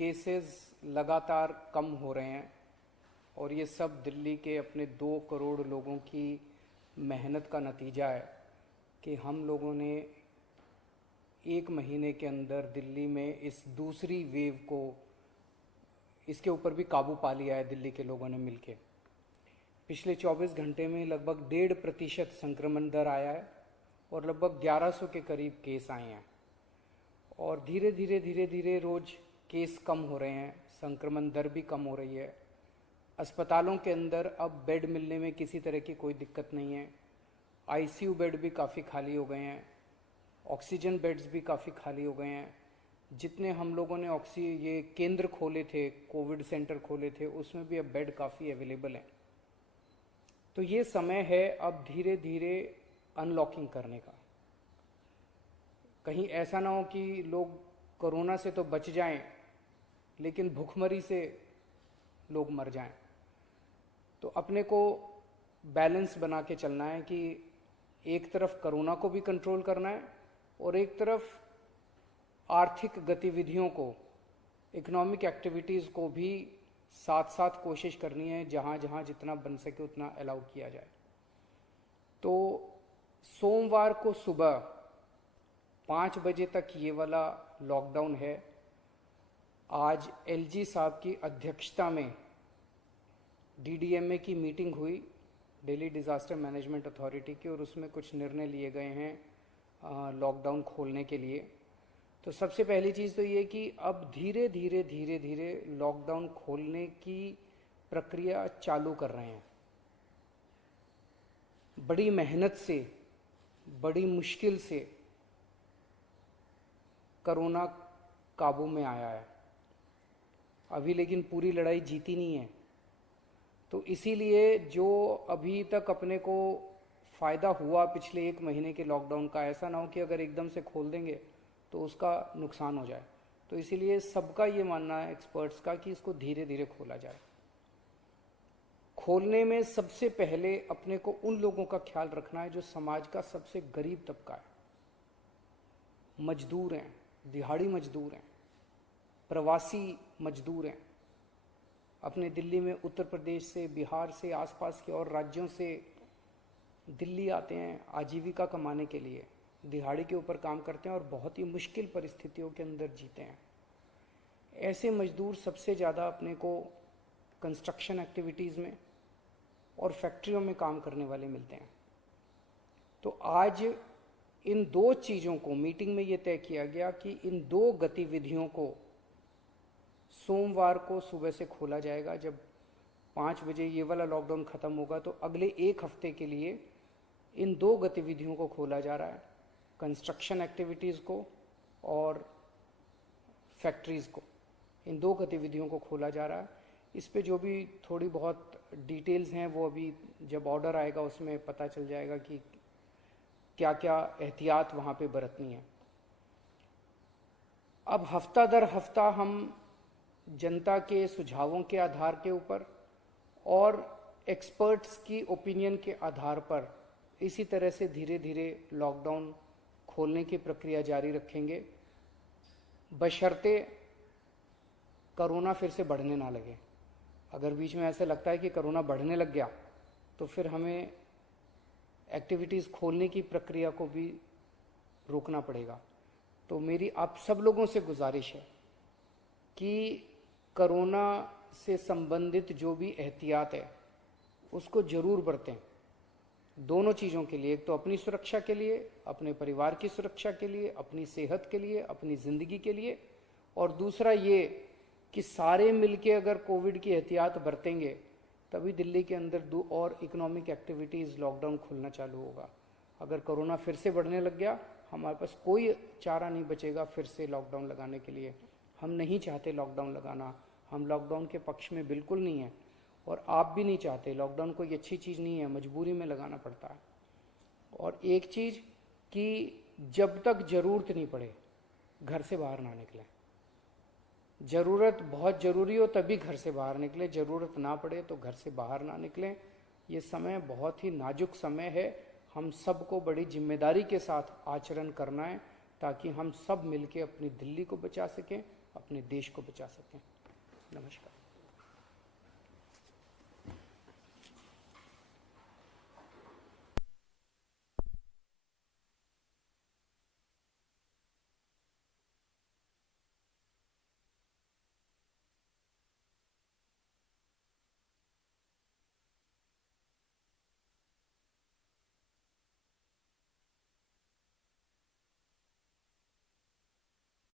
Cases लगातार कम हो रहे हैं और ये सब दिल्ली के अपने 2 करोड़ लोगों की मेहनत का नतीजा है कि हम लोगों ने 1 महीने के अंदर दिल्ली में इस दूसरी वेव को, इसके ऊपर भी काबू पा लिया है दिल्ली के लोगों ने मिलके। पिछले 24 घंटे में लगभग 1.5% संक्रमण दर आया है और लगभग 1100 के करीब केस आए हैं और धीरे धीरे रोज केस कम हो रहे हैं, संक्रमण दर भी कम हो रही है। अस्पतालों के अंदर अब बेड मिलने में किसी तरह की कोई दिक्कत नहीं है। आईसीयू बेड भी काफ़ी खाली हो गए हैं, ऑक्सीजन बेड्स भी काफ़ी खाली हो गए हैं। जितने हम लोगों ने ये केंद्र खोले थे, कोविड सेंटर खोले थे, उसमें भी अब बेड काफ़ी अवेलेबल हैं। तो ये समय है अब धीरे धीरे अनलॉकिंग करने का। कहीं ऐसा ना हो कि लोग कोरोना से तो बच जाएं लेकिन भूखमरी से लोग मर जाएं। तो अपने को बैलेंस बना के चलना है कि एक तरफ कोरोना को भी कंट्रोल करना है और एक तरफ आर्थिक गतिविधियों को, इकोनॉमिक एक्टिविटीज़ को भी साथ साथ कोशिश करनी है, जहाँ जहाँ जितना बन सके उतना अलाउ किया जाए। तो सोमवार को सुबह 5 बजे तक ये वाला लॉकडाउन है। आज एलजी साहब की अध्यक्षता में डीडीएमए की मीटिंग हुई, दिल्ली डिज़ास्टर मैनेजमेंट अथॉरिटी की, और उसमें कुछ निर्णय लिए गए हैं लॉकडाउन खोलने के लिए। तो सबसे पहली चीज़ तो ये कि अब धीरे धीरे लॉकडाउन खोलने की प्रक्रिया चालू कर रहे हैं। बड़ी मेहनत से, बड़ी मुश्किल से कोरोना काबू में आया है अभी, लेकिन पूरी लड़ाई जीती नहीं है। तो इसीलिए जो अभी तक अपने को फ़ायदा हुआ पिछले 1 महीने के लॉकडाउन का, ऐसा ना हो कि अगर एकदम से खोल देंगे तो उसका नुकसान हो जाए। तो इसीलिए सबका ये मानना है, एक्सपर्ट्स का, कि इसको धीरे धीरे खोला जाए। खोलने में सबसे पहले अपने को उन लोगों का ख्याल रखना है जो समाज का सबसे गरीब तबका है। मजदूर हैं, दिहाड़ी मजदूर हैं, प्रवासी मजदूर हैं। अपने दिल्ली में उत्तर प्रदेश से, बिहार से, आसपास के और राज्यों से दिल्ली आते हैं आजीविका कमाने के लिए, दिहाड़ी के ऊपर काम करते हैं और बहुत ही मुश्किल परिस्थितियों के अंदर जीते हैं। ऐसे मजदूर सबसे ज़्यादा अपने को कंस्ट्रक्शन एक्टिविटीज़ में और फैक्ट्रियों में काम करने वाले मिलते हैं। तो आज इन 2 चीज़ों को, मीटिंग में ये तय किया गया कि इन 2 गतिविधियों को सोमवार को सुबह से खोला जाएगा। जब 5 बजे ये वाला लॉकडाउन ख़त्म होगा तो अगले 1 हफ्ते के लिए इन 2 गतिविधियों को खोला जा रहा है, कंस्ट्रक्शन एक्टिविटीज़ को और फैक्ट्रीज़ को। इन 2 गतिविधियों को खोला जा रहा है। इस पे जो भी थोड़ी बहुत डिटेल्स हैं वो अभी जब ऑर्डर आएगा उसमें पता चल जाएगा कि क्या क्या एहतियात वहाँ पे बरतनी है। अब हफ्ता दर हफ्ता हम जनता के सुझावों के आधार के ऊपर और एक्सपर्ट्स की ओपिनियन के आधार पर इसी तरह से धीरे धीरे लॉकडाउन खोलने की प्रक्रिया जारी रखेंगे, बशर्ते कोरोना फिर से बढ़ने ना लगे। अगर बीच में ऐसे लगता है कि कोरोना बढ़ने लग गया तो फिर हमें एक्टिविटीज़ खोलने की प्रक्रिया को भी रोकना पड़ेगा। तो मेरी आप सब लोगों से गुजारिश है कि कोरोना से संबंधित जो भी एहतियात है उसको ज़रूर बरतें, दोनों चीज़ों के लिए। एक तो अपनी सुरक्षा के लिए, अपने परिवार की सुरक्षा के लिए, अपनी सेहत के लिए, अपनी ज़िंदगी के लिए, और दूसरा ये कि सारे मिलके अगर कोविड की एहतियात बरतेंगे तभी दिल्ली के अंदर 2 और इकोनॉमिक एक्टिविटीज़ लॉकडाउन खुलना चालू होगा। अगर कोरोना फिर से बढ़ने लग गया, हमारे पास कोई चारा नहीं बचेगा फिर से लॉकडाउन लगाने के लिए। हम नहीं चाहते लॉकडाउन लगाना, हम लॉकडाउन के पक्ष में बिल्कुल नहीं है और आप भी नहीं चाहते। लॉकडाउन कोई अच्छी चीज़ नहीं है, मजबूरी में लगाना पड़ता है। और एक चीज़ कि जब तक ज़रूरत नहीं पड़े घर से बाहर ना निकलें। ज़रूरत बहुत ज़रूरी हो तभी घर से बाहर निकले, ज़रूरत ना पड़े तो घर से बाहर ना निकलें। ये समय बहुत ही नाजुक समय है, हम सबको बड़ी जिम्मेदारी के साथ आचरण करना है ताकि हम सब मिलके अपनी दिल्ली को बचा सकें, अपने देश को बचा सकें। नमस्कार।